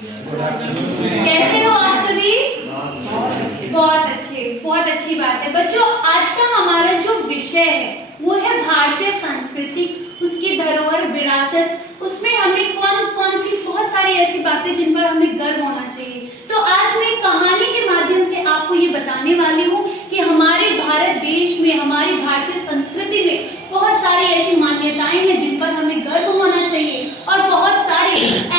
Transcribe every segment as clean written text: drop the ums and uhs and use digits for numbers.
कैसे हो आप सभी? बहुत अच्छी बात है बच्चों। आज का हमारा जो विषय है वो है भारतीय संस्कृति, उसकी धरोहर, विरासत। उसमें हमें कौन कौन सी बहुत सारी ऐसी बातें जिन पर हमें गर्व होना चाहिए। तो आज मैं कहानी के माध्यम से आपको ये बताने वाली हूँ कि हमारे भारत देश में, हमारी भारतीय संस्कृति में बहुत सारी ऐसी मान्यताएं हैं जिन पर हमें गर्व होना चाहिए, और बहुत सारे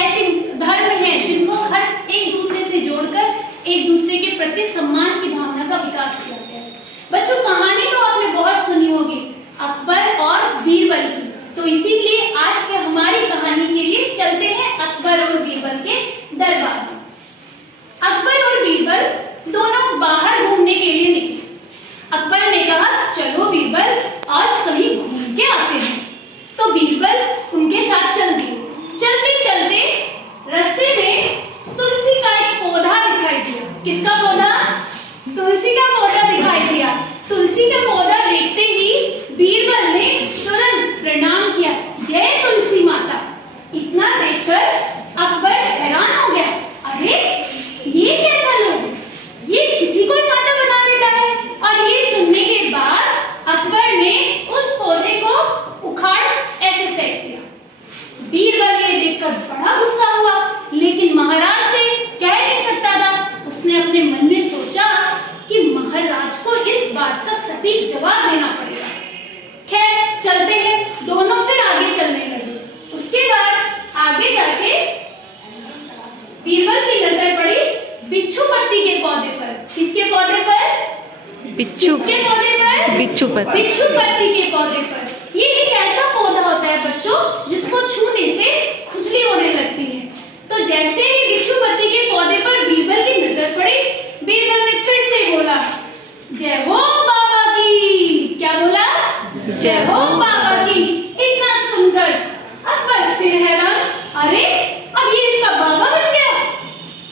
ऐसे धर्म हैं जिनको हर एक दूसरे से जोड़कर एक दूसरे के प्रति सम्मान की भावना का विकास किया गया है। बच्चों, कहानी तो आपने बहुत सुनी होगी, अकबर और बीरबल की। तो इसीलिए आज के हमारी कहानी के लिए चलते हैं अकबर और बीरबल के दरबार में। अकबर और बीरबल दोनों बाहर घूमने के लिए निकले। अकबर ने कहा, चलो बीरबल, आज कहीं घूम के आते हैं। तो बीरबल उनके साथ चल दिए। चलते चलते रास्ते में तुलसी का एक पौधा दिखाई दिया। किसका पौधा? तुलसी का पौधा दिखाई दिया। तुलसी का पौधा देखते ही बीरबल ने तुरंत प्रणाम किया, जय तुलसी माता। इतना देखकर अकबर हैरान हो गया, अरे ये कैसा लोग, ये किसी को माता बना देता है। और ये सुनने के बाद अकबर ने उस पौधे को उखाड़ ऐसे फेंक दिया। बीरबल ये देखकर बड़ा गुस्सा हुआ, लेकिन महाराज से कह नहीं सकता था। उसने अपने मन में सोचा कि महाराज को इस बात का सटीक जवाब देना पड़ेगा। खैर, चलते हैं। दोनों फिर आगे चलने लगे। उसके बाद आगे जाके बीरबल की नजर पड़ी बिच्छू पत्ती के पौधे पर। किसके पौधे पर? बिच्छू के पौधे पर। बिच्छू पत्ती के पौधे पर। ये एक ऐसा पौधा होता है बच्चों जिसको छूने से खुजली होने लगती है। तो जैसे ही बिच्छू पत्ती के पौधे पर बीरबल की नजर पड़ी, बीरबल ने फिर से बोला, जय हो बाबा की। क्या बोला? जय हो बाबा की। इतना सुनकर अकबर फिर हैरान, अरे अब ये इसका बाबा बन गया।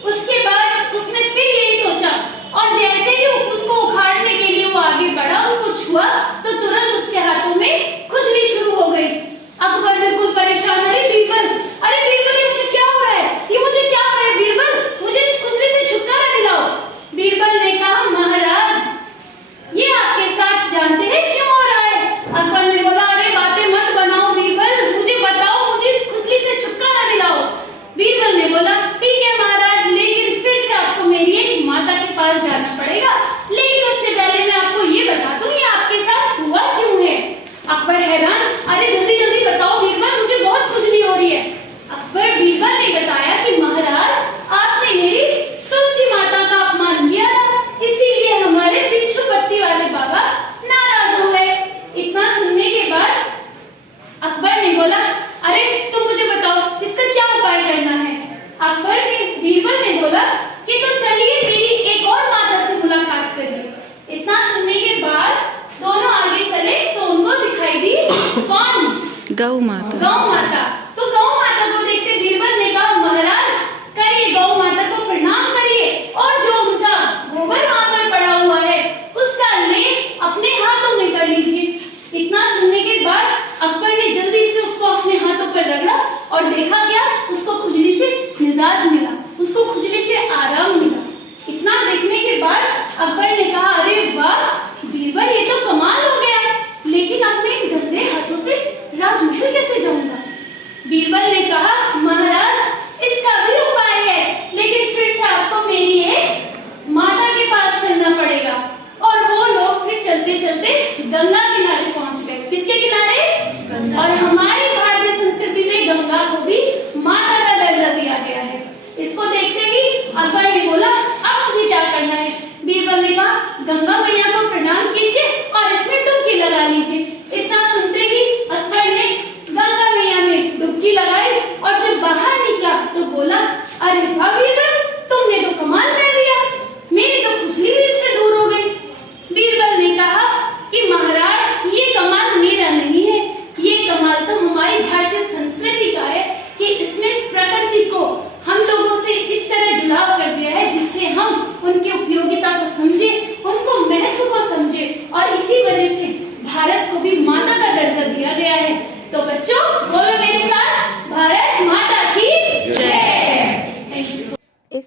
उसके बाद उसने फिर यही सोचा, और जैसे ही उसको उखाड़ने के लिए वो आगे बढ़ा, उसको छुआ तो तुरंत उसके हाथों में खुजली शुरू हो गई। अकबर बिल्कुल परेशान, अरे बीरबल, ये मुझे क्या हो रहा है, बीरबल, मुझे इस खुजली से छुटकारा दिलाओ। बीरबल ने कहा, महाराज ये आपके साथ जानते हैं क्यों हो रहा है? अकबर ने बोला,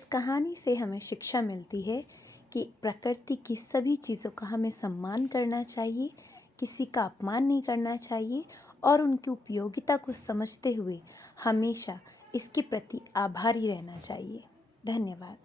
इस कहानी से हमें शिक्षा मिलती है कि प्रकृति की सभी चीज़ों का हमें सम्मान करना चाहिए, किसी का अपमान नहीं करना चाहिए और उनकी उपयोगिता को समझते हुए हमेशा इसके प्रति आभारी रहना चाहिए। धन्यवाद।